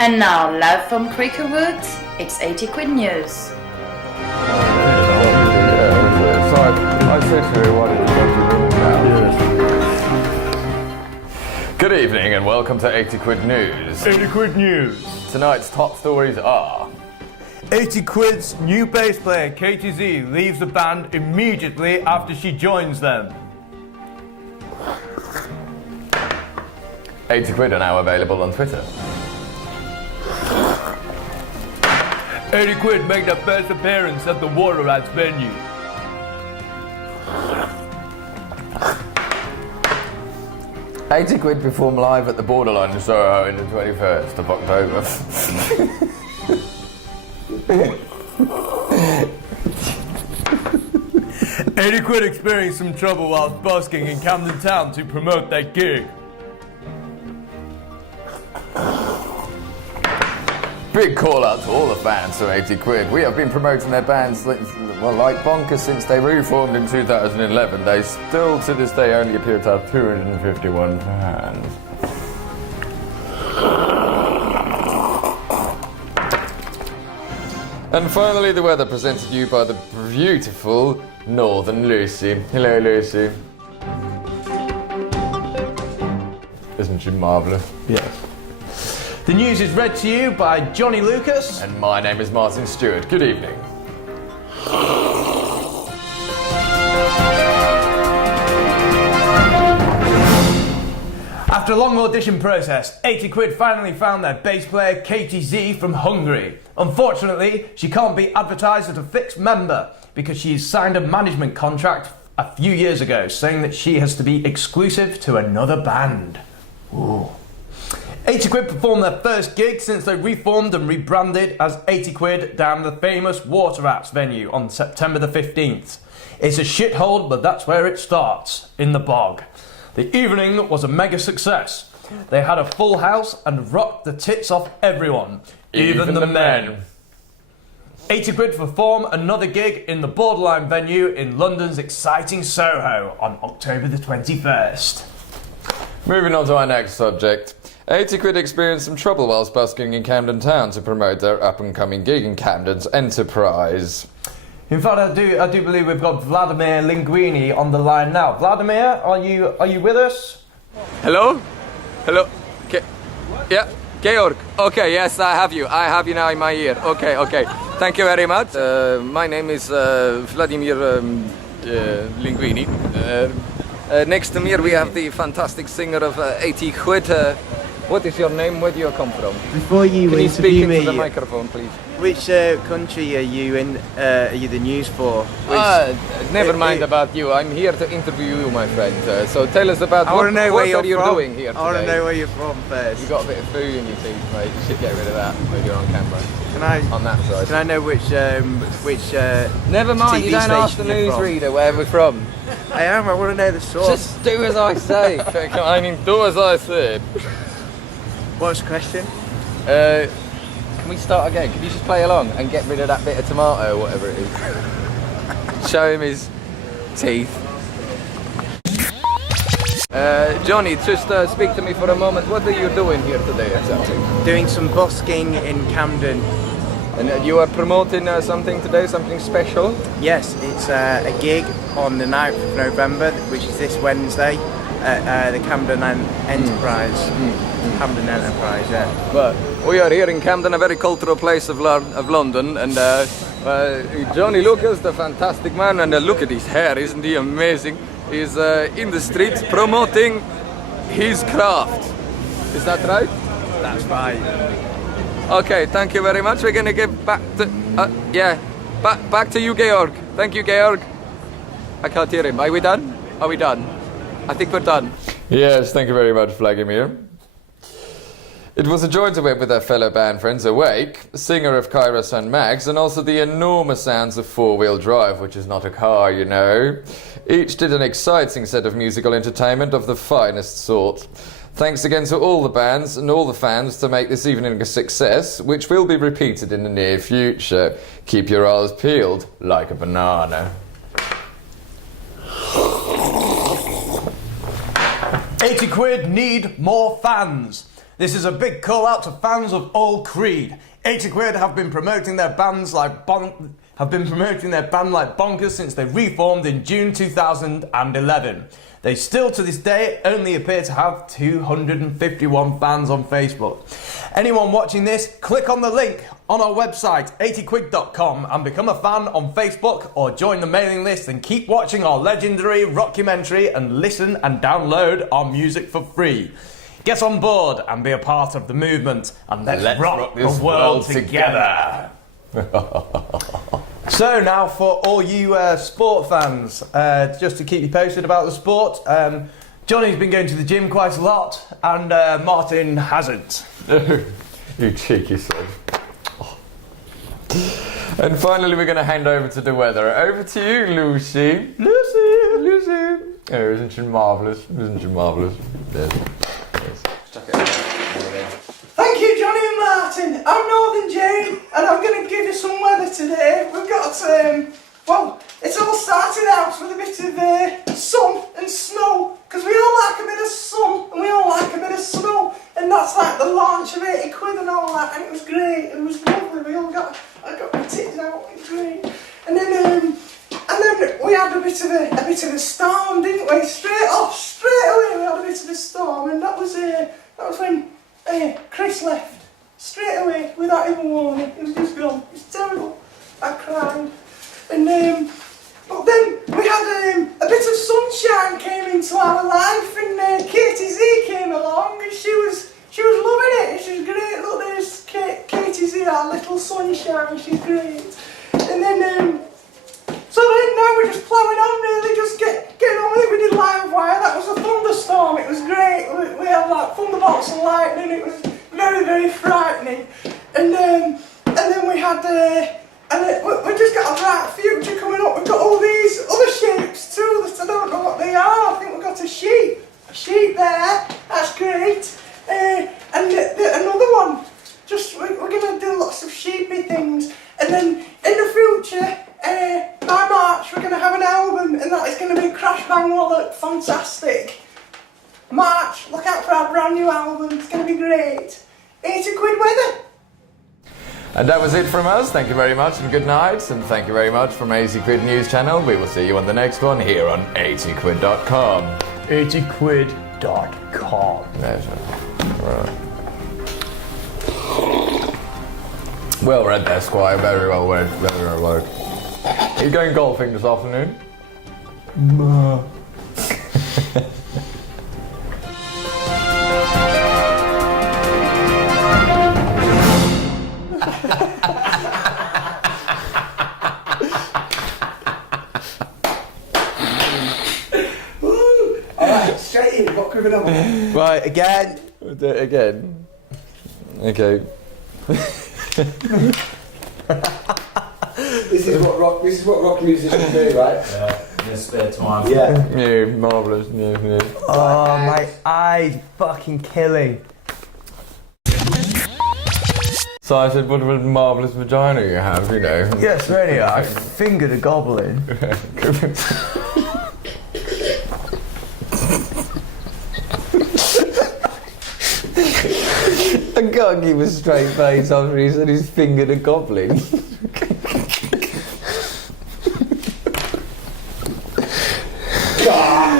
And now, live from Crickerwood, it's 80 Quid News. So I said to her, why don't you go to room now? Good evening and welcome to 80 Quid News. 80 Quid News. Tonight's top stories are 80 Quid's new bass player, Katie Z, leaves the band immediately after she joins them. 80 Quid are now available on Twitter. 80 Quid make their first appearance at the Water Rats venue. £80 Quid perform live at the Borderline in Soho on the 21st of October. 80 Quid experienced some trouble whilst busking in Camden Town to promote their gig. Big call out to all the fans of 80 Quid. We have been promoting their bands like bonkers since they reformed in 2011. They still to this day only appear to have 251 fans. And finally the weather presented to you by the beautiful Northern Lucy. Hello Lucy. Isn't she marvellous? Yes. The news is read to you by Johnny Lucas. And my name is Martin Stewart. Good evening. After a long audition process, 80 Quid finally found their bass player Katie Z from Hungary. Unfortunately, she can't be advertised as a fixed member because she's signed a management contract a few years ago saying that she has to be exclusive to another band. Ooh. 80 Quid performed their first gig since they reformed and rebranded as 80 Quid down the famous Water Rats venue on September the 15th. It's a shithole, but that's where it starts, in the bog. The evening was a mega success. They had a full house and rocked the tits off everyone, even the men. 80 Quid perform another gig in the Borderline venue in London's exciting Soho on October the 21st. Moving on to our next subject. 80 Quid experienced some trouble whilst busking in Camden Town to promote their up-and-coming gig in Camden's Enterprise. In fact, I do believe we've got Vladimir Linguini on the line now. Vladimir, are you with us? Hello? Hello? Yeah, Georg. Okay, yes, I have you now in my ear. Okay. Thank you very much. My name is Vladimir Linguini. Next to me we have the fantastic singer of 80 Quid. What is your name? Where do you come from? Before you Can you speak interview into me, the microphone, please? which country are you in? Are you the news for? Never mind about you. I'm here to interview you, my friend. So tell us about I want to know what where are you you're from. doing here today? I want to know where you're from first. You got a bit of food in your teeth, mate. You should get rid of that when you're on camera. On that side. Can I know which Never mind. TV You don't ask the station you're from? newsreader where we're from. I am. I want to know the source. Just do as I say. I mean, do as I say. What's the question? Can we start again? Can you just play along and get rid of that bit of tomato or whatever it is? Show him his teeth. Johnny, just speak to me for a moment. What are you doing here today exactly? Doing some busking in Camden. And you are promoting something today, something special? Yes, it's a gig on the 9th of November, which is this Wednesday, at the Camden Enterprise. Camden Enterprise, yeah. But we are here in Camden, a very cultural place of London, and Johnny Lucas, the fantastic man, and look at his hair, isn't he amazing? He's in the streets promoting his craft. Is that right? That's right. Okay, thank you very much. We're gonna get back to back to you, Georg. Thank you, Georg. I can't hear him. Are we done? Are we done? I think we're done. Yes, thank you very much, Vladimir. It was a joy to work with our fellow band friends Awake, singer of Kairos and Max, and also the enormous sounds of four-wheel drive, which is not a car, you know. Each did an exciting set of musical entertainment of the finest sort. Thanks again to all the bands and all the fans to make this evening a success, which will be repeated in the near future. Keep your eyes peeled like a banana. 80 Quid need more fans. This is a big call out to fans of all Creed. 80 Quid have been promoting their band like bonkers since they reformed in June 2011. They still to this day only appear to have 251 fans on Facebook. Anyone watching this, click on the link on our website 80quid.com and become a fan on Facebook or join the mailing list and keep watching our legendary Rockumentary and listen and download our music for free. Get on board and be a part of the movement and let's rock the world together. So now for all you sport fans, just to keep you posted about the sport, Johnny's been going to the gym quite a lot and Martin hasn't. You cheeky son. And finally we're going to hand over to the weather. Over to you, Lucy. Lucy. Oh, isn't she marvellous? Isn't she marvellous? Yes. Thank you, Johnny and Martin. I'm Northern Jane, and I'm going to give you some weather today. We've got, well, it's all started out with a bit of sun and snow, because we all like a bit of sun and we all like a bit of snow, and that's like the launch of 80 Quid and all that, and it was great. It was lovely. I got my tits out. It was great. And then we had a bit of a storm, didn't we? Straight away we had a bit of a storm, and that was when Chris left. Straight away, without even warning. It was just gone. It was terrible. I cried. And but then we had a bit of sunshine came into our life, and Katie Z came along, and she was loving it. She was great. Look, there's Katie Z, our little sunshine. She's great. And then. So then now we're just ploughing on really, just getting on with it. We did Live Wire, that was a thunderstorm, it was great. We had like thunderbolts and lightning, it was very, very frightening. And then we had, we just got a bright future coming up. We've got all these other shapes too that I don't know what they are. I think we've got a sheep there, that's great. And another one, we're going to do lots of sheepy things. And then in the future, by March we're going to have an album, and that is going to be Crash Bang Wallop, fantastic. March, look out for our brand new album, it's going to be great. 80 Quid weather. And that was it from us. Thank you very much and good night. And thank you very much from 80 Quid News Channel. We will see you on the next one here on 80quid.com. 80quid.com. That's right. Well read there, Squire. Very well read. Very well read. Are you going golfing this afternoon? No. Alright, straight in, what can we do? Right, again. We'll do it again. Okay. This is what rock musicians do, right? Yeah, in their spare time. Yeah. Yeah, marvellous. Yeah. Oh, my eyes fucking killing. So I said, what a marvellous vagina you have, you know. Yes, really, I fingered a goblin. I can't keep a straight face after he said he's fingered a goblin.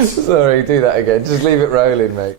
Sorry, do that again. Just leave it rolling, mate.